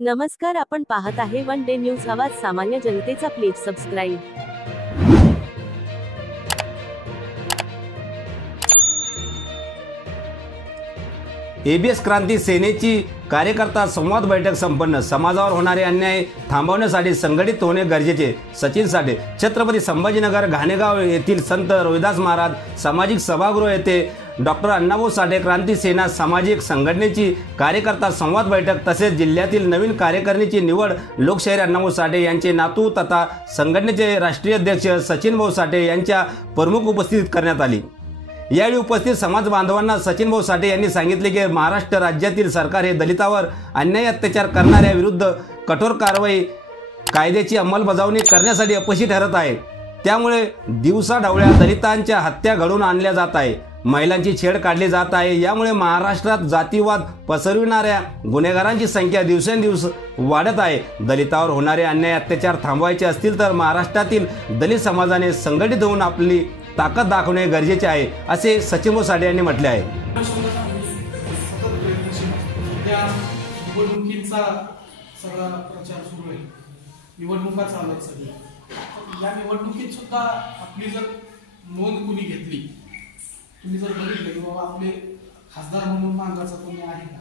नमस्कार, आपण पाहत आहे वन डे न्यूज आवाज सामान्य जनतेचा. Please subscribe. एबीएस क्रांती सेनेची कार्यकर्ता संवाद बैठक संपन्न. समाजावर होणारे अन्याय थांबवण्यासाठी संघटित होणे गरजेचे. सचिन साठे. छत्रपती संभाजीनगर घाणेगाव येथील संत रोहिदास महाराज सामाजिक सभागृह येथे डॉक्टर अण्णाभाऊ साठे क्रांती सेना सामाजिक संघटनेची कार्यकर्ता संवाद बैठक तसेच जिल्ह्यातील नवीन कार्यकारिणीची निवड लोकशाहीर अण्णाभाऊ साठे यांचे नातू तथा संघटनेचे राष्ट्रीय अध्यक्ष सचिन भाऊ साठे यांच्या प्रमुख उपस्थितीत करण्यात आली. यावेळी उपस्थित समाज बांधवांना सचिन भाऊ साठे यांनी सांगितले की महाराष्ट्र राज्यातील सरकार हे दलितांवर अन्याय अत्याचार करणाऱ्या विरुद्ध कठोर कारवाई कायद्याची अंमलबजावणी करण्यासाठी अपयशी ठरत आहे. त्यामुळे दिवसाढवळ्या दलितांच्या हत्या घडवून आणल्या जात आहे. महिलांची छेड काढली जात आहे. यामुळे महाराष्ट्रात जातीवाद पसरविणाऱ्या गुन्हेगारांची संख्या दिवसेंदिवस वाढत आहे. दलितांवर होणारे अन्याय अत्याचार थांबवायचे असतील तर महाराष्ट्रातील दलित समाजाने संघटित होऊन आपली ताकद दाखवणे गरजेचे आहे, असे सचिन भाऊ साठे यांनी म्हटले आहे. निवडणुकीचा सगळा प्रचार सुरू आहे. निवडणुका चालू आहेत सगळ्या. या निवडणुकीत सुद्धा आपली जर नोंद कुणी घेतली, तुम्ही जर बघितलं की बाबा आपले खासदार म्हणून मागाचा कोणी आहे का,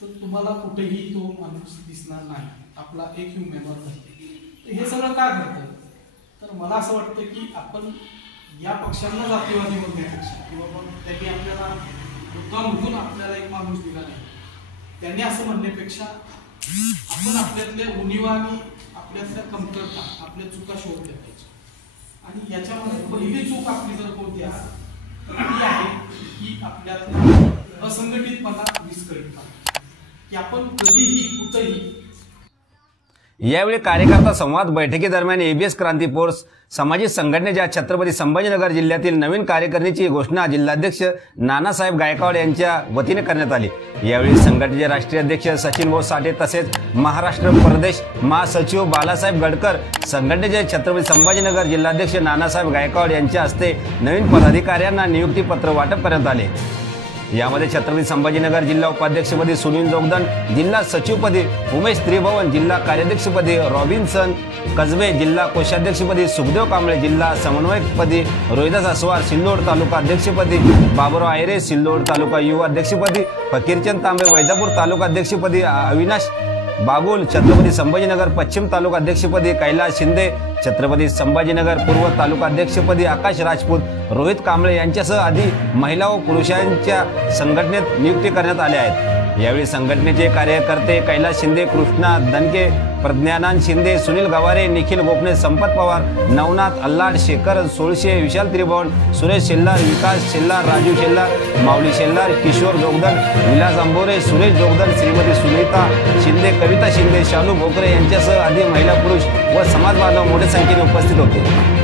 तर तुम्हाला कुठेही तो माणूस दिसणार नाही. आपला एक उमेदवार करते. हे सगळं का घडतं, तर मला असं वाटतं की आपण या पक्षांना जातीवादी बनण्यापेक्षा किंवा मग त्यांनी आपल्याला मुद्दा म्हणून आपल्याला एक माणूस दिला नाही, त्यांनी असं म्हणण्यापेक्षा आपण आपल्यातल्या उणिवा आणि आपल्यातल्या कमतरता, आपल्या चुका शोधल्या पाहिजे. आणि याच्यामध्ये पहिली चूक आपली जर कोणती आहे तर ती आहे की आपल्यातला असंघटितपणा विस्कळीतपणा, की आपण कधीही कुठेही. यावेळी कार्यकर्ता संवाद बैठकीदरम्यान एबीएस क्रांती फोर्स सामाजिक संघटनेच्या छत्रपती संभाजीनगर जिल्ह्यातील नवीन कार्यकारिणीची घोषणा जिल्हाध्यक्ष नानासाहेब गायकवाड यांच्या वतीने करण्यात आली. यावेळी संघटनेचे राष्ट्रीय अध्यक्ष सचिन भाऊ साठे तसेच महाराष्ट्र प्रदेश महासचिव बालासाहेब गडकर, संघटनेचे छत्रपती संभाजीनगर जिल्हाध्यक्ष नानासाहेब गायकवाड यांच्या हस्ते नवीन पदाधिकाऱ्यांना नियुक्तीपत्र वाटप करण्यात आले. यामध्ये छत्रपती संभाजीनगर जिल्हा उपाध्यक्षपदी सुनील जोगदंड, जिल्हा सचिवपदी उमेश त्रिभुवन, जिल्हा कार्याध्यक्षपदी रॉबिन्सन कसबे, जिल्हा कोषाध्यक्षपदी सुखदेव कांबळे, जिल्हा समन्वयकपदी रोहिदास अस्वार, सिल्लोड तालुका अध्यक्षपदी बाबुराव आयरे, सिल्लोड तालुका युवा अध्यक्षपदी फकीरचंद तांबे, वैजापूर तालुका अध्यक्षपदी अविनाश बागुल, छत्रपती संभाजीनगर पश्चिम तालुका अध्यक्षपदी कैलास शिंदे, छत्रपती संभाजीनगर पूर्व तालुका अध्यक्षपदी आकाश राजपूत, रोहित कांबळे यांच्यासह आदी महिला व पुरुषांच्या संघटनेत नियुक्ती करण्यात आल्या आहेत. यावेळी संघटनेचे कार्यकर्ते कैलास शिंदे, कृष्णा दणके, प्रज्ञानंद शिंदे, सुनील गवारे, निखिल गोपने, संपत पवार, नवनाथ अल्लाड, शेखर सोळशे, विशाल त्रिभुवन, सुरेश शेल्लार, विकास शेल्लार, राजू शेल्लार, माऊली शेल्लार, किशोर जोगदंड, विलास अंबोरे, सुरेश जोगदंड, श्रीमती सुनीता शिंदे, कविता शिंदे, शालू भोकरे यांच्यासह आदी महिला पुरुष व समाज बांधव मोठ्या संख्येने उपस्थित होते.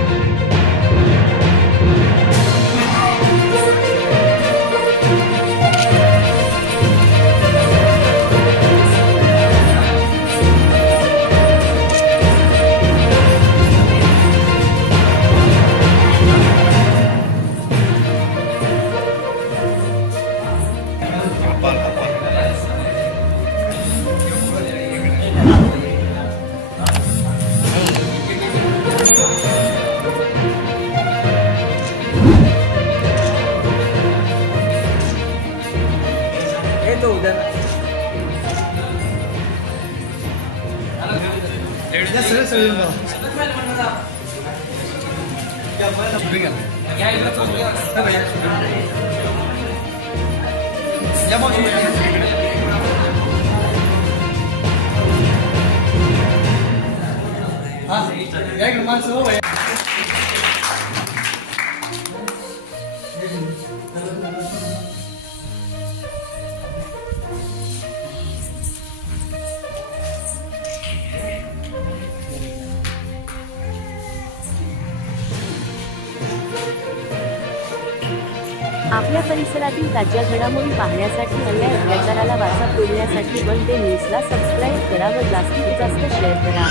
आपल्या परिसरातील ताज्या घडामोडी पाहण्यासाठी अन्याय अत्याचाराला वाचा फोडण्यासाठी वन डे न्यूजला सबस्क्राईब करा व जास्तीत जास्त शेअर करा.